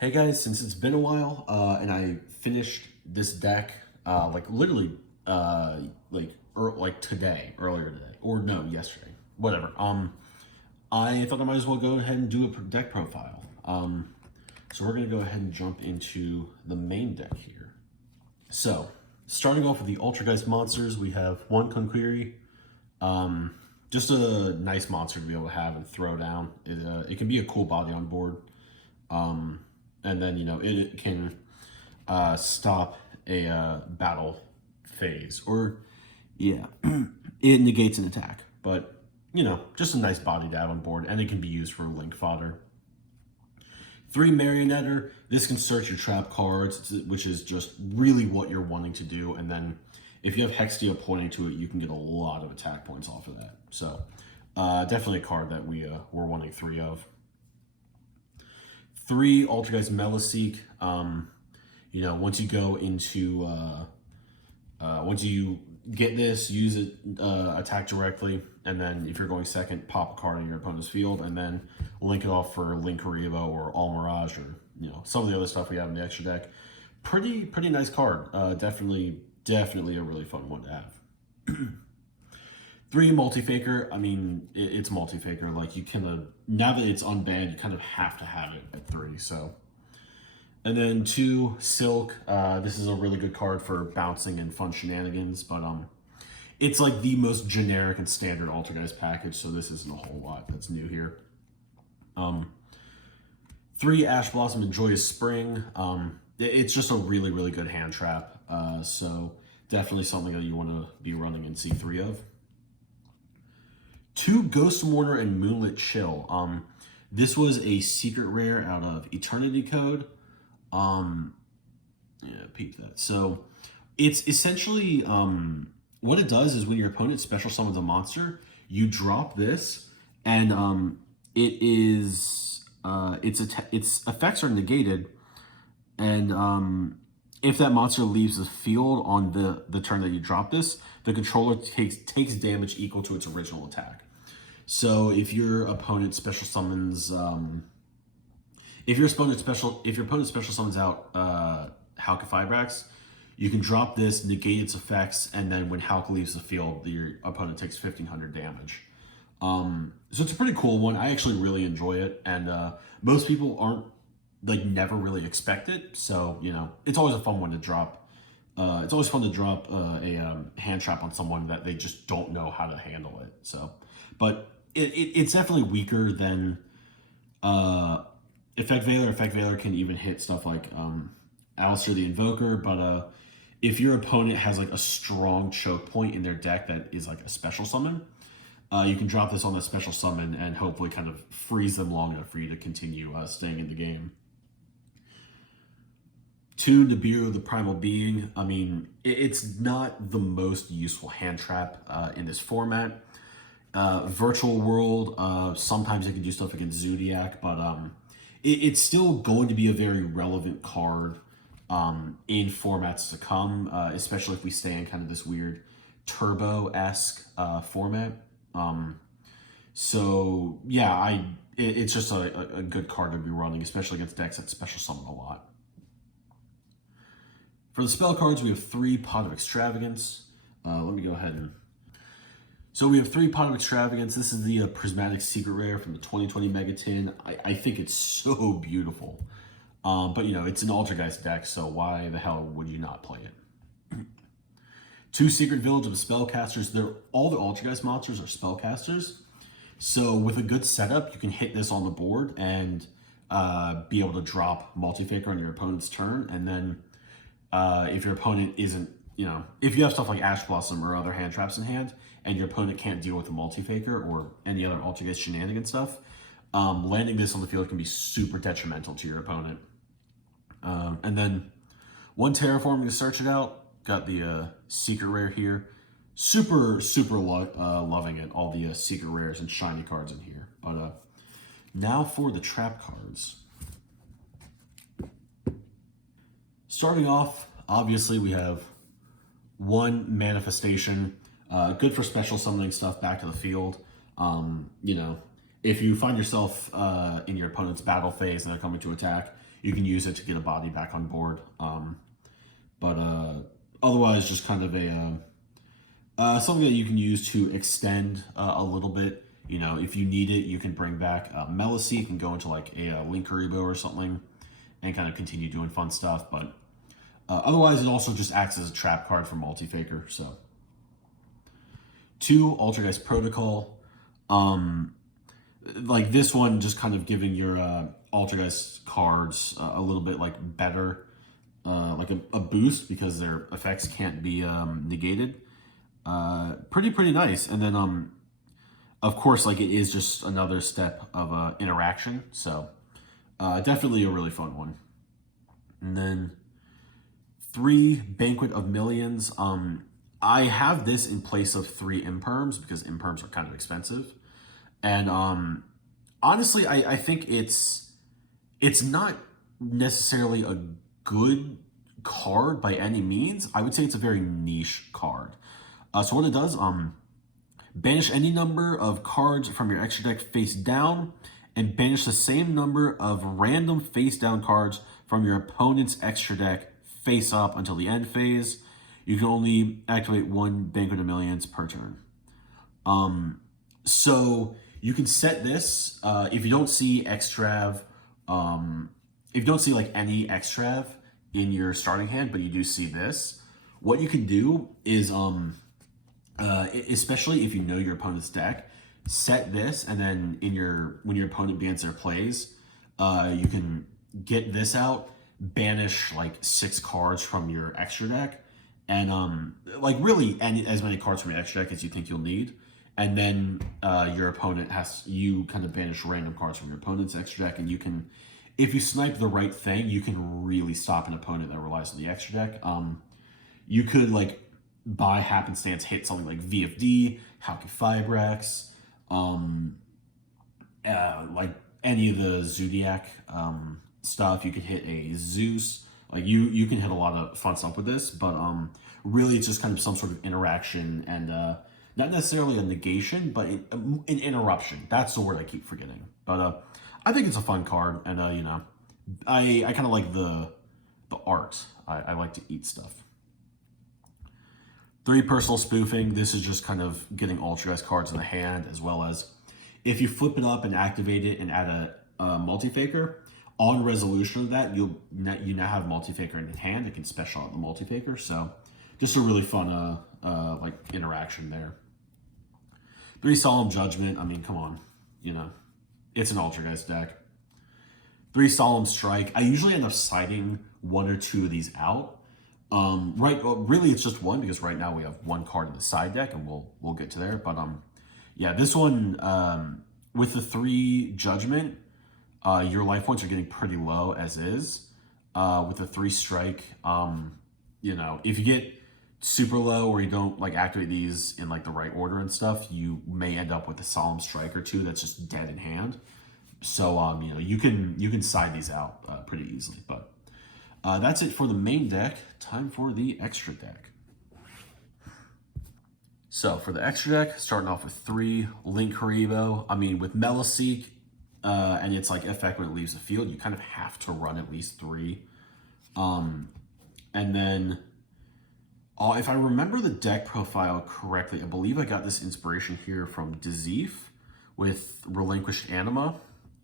Hey guys, since it's been a while, and I finished this deck, like literally, like today, earlier today, or no, yesterday, whatever. I thought I might as well go ahead and do a deck profile. So we're gonna go ahead and jump into the main deck here. So, starting off with the Ultrageist monsters, we have one Conquiri. Just a nice monster to be able to have and throw down. It can be a cool body on board. And then, it can stop a battle phase. Or, yeah, it negates an attack. But, just a nice body to have on board. And it can be used for link fodder. 3 Marionetter. This can search your trap cards, which is just really what you're wanting to do. And then if you have Hextia pointing to it, you can get a lot of attack points off of that. So, definitely a card that we're wanting 3 of. 3 Altergeist Meliseek. Once you go into, once you get this, use it, attack directly, and then if you're going second, pop a card in your opponent's field, and then link it off for Link Karibo or All Mirage, or some of the other stuff we have in the extra deck. Pretty nice card. Definitely a really fun one to have. 3 Multi-Faker. I mean, it's Multi-Faker. Like, you can, now that it's unbanned, you kind of have to have it at 3, so. And then 2 Silk. This is a really good card for bouncing and fun shenanigans, but it's like the most generic and standard Altergeist package, so this isn't a whole lot that's new here. 3 Ash Blossom and Joyous Spring. It's just a really good hand trap, so definitely something that you want to be running in C3 of. 2 Ghost Mourner and Moonlit Chill. This was a secret rare out of Eternity Code. Yeah, peep that. So it's essentially, what it does is when your opponent special summons a monster, you drop this, and its effects are negated, and if that monster leaves the field on the turn that you drop this, the controller takes damage equal to its original attack. So if your opponent special summons, if your opponent special summons out Halka Fibrax, you can drop this, negate its effects, and then when Halka leaves the field, your opponent takes 1,500 damage. So it's a pretty cool one. I actually really enjoy it, and most people aren't, never really expect it. So, it's always a fun one to drop. It's always fun to drop a hand trap on someone that they just don't know how to handle it. So, but it's definitely weaker than Effect Veiler. Effect Veiler can even hit stuff like Alistair the Invoker, but if your opponent has a strong choke point in their deck that is a special summon, you can drop this on the special summon and hopefully kind of freeze them long enough for you to continue staying in the game. 2 Nibiru the Primal Being. I mean, it's not the most useful hand trap in this format. Virtual World, sometimes it can do stuff against Zodiac, but it's still going to be a very relevant card in formats to come, especially if we stay in kind of this weird Turbo-esque format. So yeah, it's just a good card to be running, especially against decks that special summon a lot. For the spell cards, we have 3 Pot of Extravagance. Let me go ahead and... So we have 3 Pot of Extravagance. This is the Prismatic Secret Rare from the 2020 Mega Tin. I think it's so beautiful. But, it's an Altergeist deck, so why the hell would you not play it? 2 Secret Village of Spellcasters. All the Altergeist monsters are Spellcasters. So with a good setup, you can hit this on the board and be able to drop Multi-Faker on your opponent's turn. And then if your opponent isn't, if you have stuff like Ash Blossom or other hand traps in hand, and your opponent can't deal with the Multi-Faker or any other Altergeist shenanigan stuff, landing this on the field can be super detrimental to your opponent. And then 1 Terraforming to search it out. Got the secret rare here. Super loving it. All the secret rares and shiny cards in here. But now for the trap cards. Starting off, obviously we have 1 Manifestation. Good for special summoning stuff back to the field. if you find yourself in your opponent's battle phase and they're coming to attack, you can use it to get a body back on board. But otherwise, just kind of something that you can use to extend a little bit. You know, if you need it, you can bring back Meliseek and go into like a Link Karibo or something and kind of continue doing fun stuff. But otherwise, it also just acts as a trap card for Multi-Faker. So, 2, Altergeist Protocol. Like this one, just kind of giving your Altergeist cards a little bit like better, like a boost because their effects can't be negated. Pretty nice. And then of course, like it is just another step of interaction. So definitely a really fun one. And then 3, Banquet of Millions. I have this in place of 3 Imperms because Imperms are kind of expensive. And honestly, I think it's not necessarily a good card by any means. I would say it's a very niche card. So what it does, banish any number of cards from your extra deck face down, and banish the same number of random face down cards from your opponent's extra deck face up until the end phase. You can only activate 1 Banquet of Millions per turn. So you can set this if you don't see Extrav, if you don't see like any Extrav in your starting hand, but you do see this, what you can do is especially if you know your opponent's deck, set this, and then when your opponent begins their plays, you can get this out, banish like 6 cards from your extra deck, and like really as many cards from your extra deck as you think you'll need. And then your opponent you kind of banish random cards from your opponent's extra deck, and you can, if you snipe the right thing, you can really stop an opponent that relies on the extra deck. You could like by happenstance hit something like VFD, Halki Fibrex, like any of the Zodiac stuff. You could hit a Zeus. Like you can hit a lot of fun stuff with this, but really it's just kind of some sort of interaction and not necessarily a negation, but an interruption. That's the word I keep forgetting. But I think it's a fun card, and you know, I kind of like the art. I like to eat stuff. 3, Personal Spoofing. This is just kind of getting Ultrageist cards in the hand, as well as if you flip it up and activate it and add a Multi-Faker, on resolution of that, you now have Multi-Faker in hand. It can special out the Multi-Faker. So just a really fun like interaction there. 3, Solemn Judgment. I mean, come on, you know, it's an Altergeist deck. 3, Solemn Strike. I usually end up siding 1 or 2 of these out. Really it's just 1 because right now we have 1 card in the side deck, and we'll get to there. But yeah, this one with the 3 Judgment, your life points are getting pretty low as is. With the 3 Strike, you know, if you get super low or you don't like activate these in like the right order and stuff, you may end up with a Solemn Strike or 2 that's just dead in hand. So you know, you can side these out pretty easily. But that's it for the main deck. Time for the extra deck. So for the extra deck, starting off with 3, Link Karibo. I mean, with Meliseek, and it's like effect when it leaves the field, you kind of have to run at least 3. And then, if I remember the deck profile correctly, I believe I got this inspiration here from Dizif with Relinquished Anima.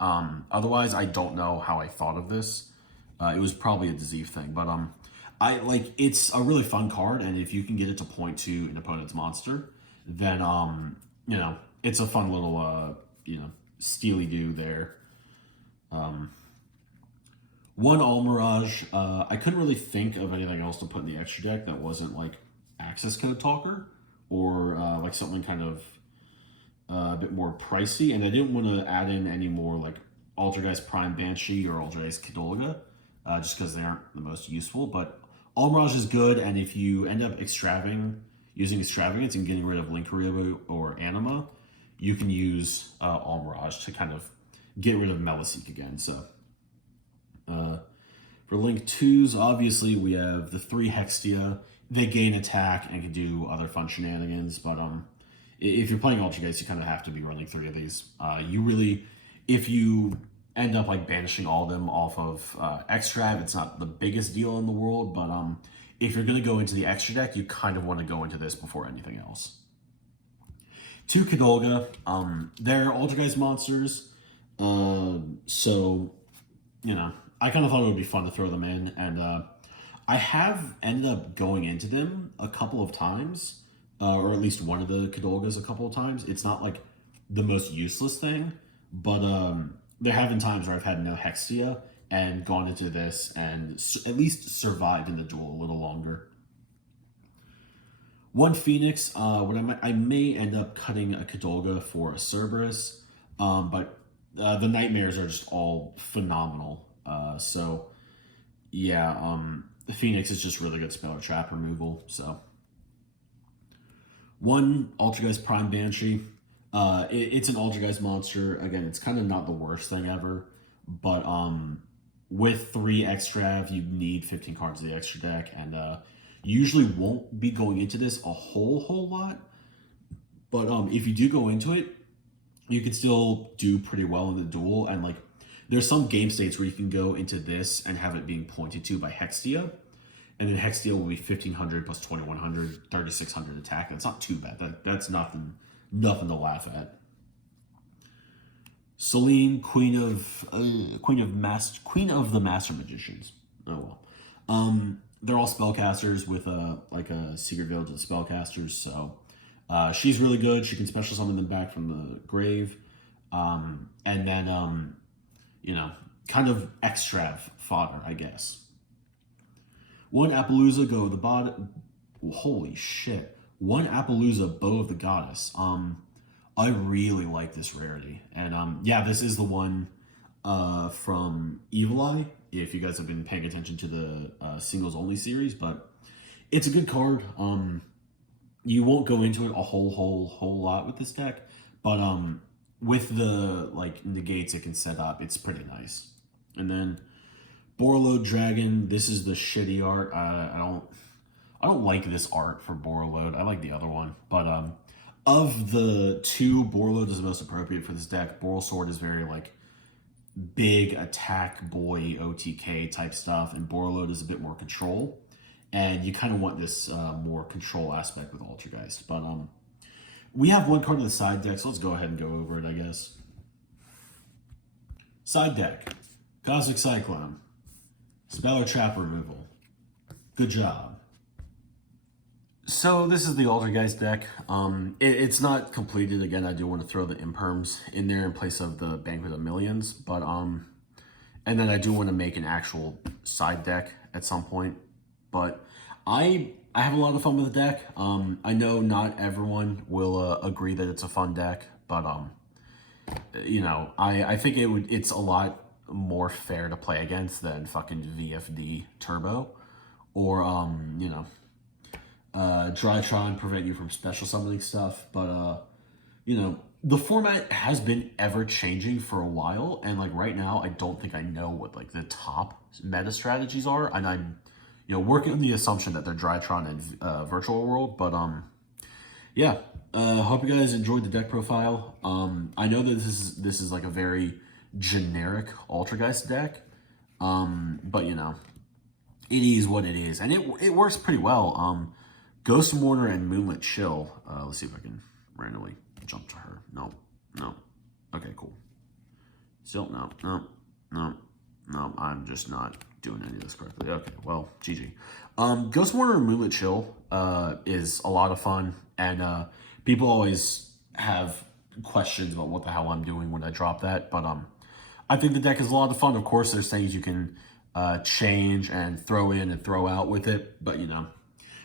Otherwise, I don't know how I thought of this. It was probably a Dizif thing, but it's a really fun card, and if you can get it to point to an opponent's monster, then you know, it's a fun little you know, steely do there. 1 Almirage. I couldn't really think of anything else to put in the extra deck that wasn't like Access Code Talker or like something kind of a bit more pricey, and I didn't want to add in any more like Altergeist Prime Banshee or Altergeist Kidolga, just because they aren't the most useful. But Almirage is good, and if you end up using Extravagance and getting rid of Link Karibo or Anima, you can use Almirage to kind of get rid of Meliseek again. So for Link 2s, obviously we have the 3 Hextia. They gain attack and can do other fun shenanigans, but if you're playing Altergeist, you kind of have to be running 3 of these. You really, if you end up like banishing all of them off of Extrav, it's not the biggest deal in the world, but if you're going to go into the extra deck, you kind of want to go into this before anything else. 2 Kadolga, they're Altergeist monsters, so, you know, I kind of thought it would be fun to throw them in, and I have ended up going into them a couple of times, or at least one of the Kadolgas a couple of times. It's not like the most useless thing, but there have been times where I've had no Hextia and gone into this and at least survived in the duel a little longer. 1 Phoenix, I may end up cutting a Kadolga for a Cerberus, but the Nightmares are just all phenomenal. So, yeah, the Phoenix is just really good spell or trap removal, so. 1 Ultrageist Prime Banshee. It's an Ultrageist monster. Again, it's kind of not the worst thing ever, but with 3 Extrav, you need 15 cards of the extra deck, and you usually won't be going into this a whole lot, but if you do go into it, you can still do pretty well in the duel, and like there's some game states where you can go into this and have it being pointed to by Hextia, and then Hextia will be 1500 plus 2100, 3600 attack. That's not too bad. That's nothing to laugh at. Celine, Queen of the Master Magicians. Oh well. They're all spellcasters with like a Secret Village of spellcasters, so she's really good. She can special summon them back from the grave, and then you know, kind of Extrav fodder, I guess. 1 Appaloosa, Go of the Bot. Holy shit! 1 Appaloosa, Bow of the Goddess. I really like this rarity, and yeah, this is the one from Evil Eye, if you guys have been paying attention to the singles only series, but it's a good card. You won't go into it a whole lot with this deck, but with the like negates it can set up, it's pretty nice. And then Borreload Dragon, this is the shitty art. I don't like this art for Borreload. I like the other one, but of the 2, Borreload is the most appropriate for this deck. Borrelsword is very like big attack boy OTK type stuff, and Borreload is a bit more control, and you kind of want this more control aspect with Altergeist. But we have 1 card in the side deck, so let's go ahead and go over it, I guess. Side deck, Cosmic Cyclone, spell or trap removal. Good job. So this is the Altergeist deck. It's not completed. Again, I do want to throw the imperms in there in place of the Banquet of Millions, but and then I do want to make an actual side deck at some point. But I have a lot of fun with the deck. I know not everyone will agree that it's a fun deck, but you know, I think it's a lot more fair to play against than fucking VFD Turbo, or you know, Drytron prevent you from special summoning stuff. But you know, the format has been ever changing for a while, and like right now I don't think I know what like the top meta strategies are, and I'm, you know, working on the assumption that they're Drytron and Virtual World. But yeah, hope you guys enjoyed the deck profile. I know that this is like a very generic Altergeist deck, but you know, it is what it is, and it works pretty well. Ghost Mourner and Moonlit Chill. Let's see if I can randomly jump to her. No. Okay, cool. Still, no. I'm just not doing any of this correctly. Okay, well, GG. Ghost Mourner and Moonlit Chill is a lot of fun, and people always have questions about what the hell I'm doing when I drop that, but I think the deck is a lot of fun. Of course, there's things you can change and throw in and throw out with it, but you know,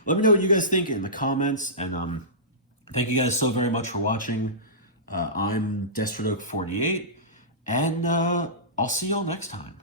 let me know what you guys think in the comments, and thank you guys so very much for watching. I'm Destrodoke48, and I'll see y'all next time.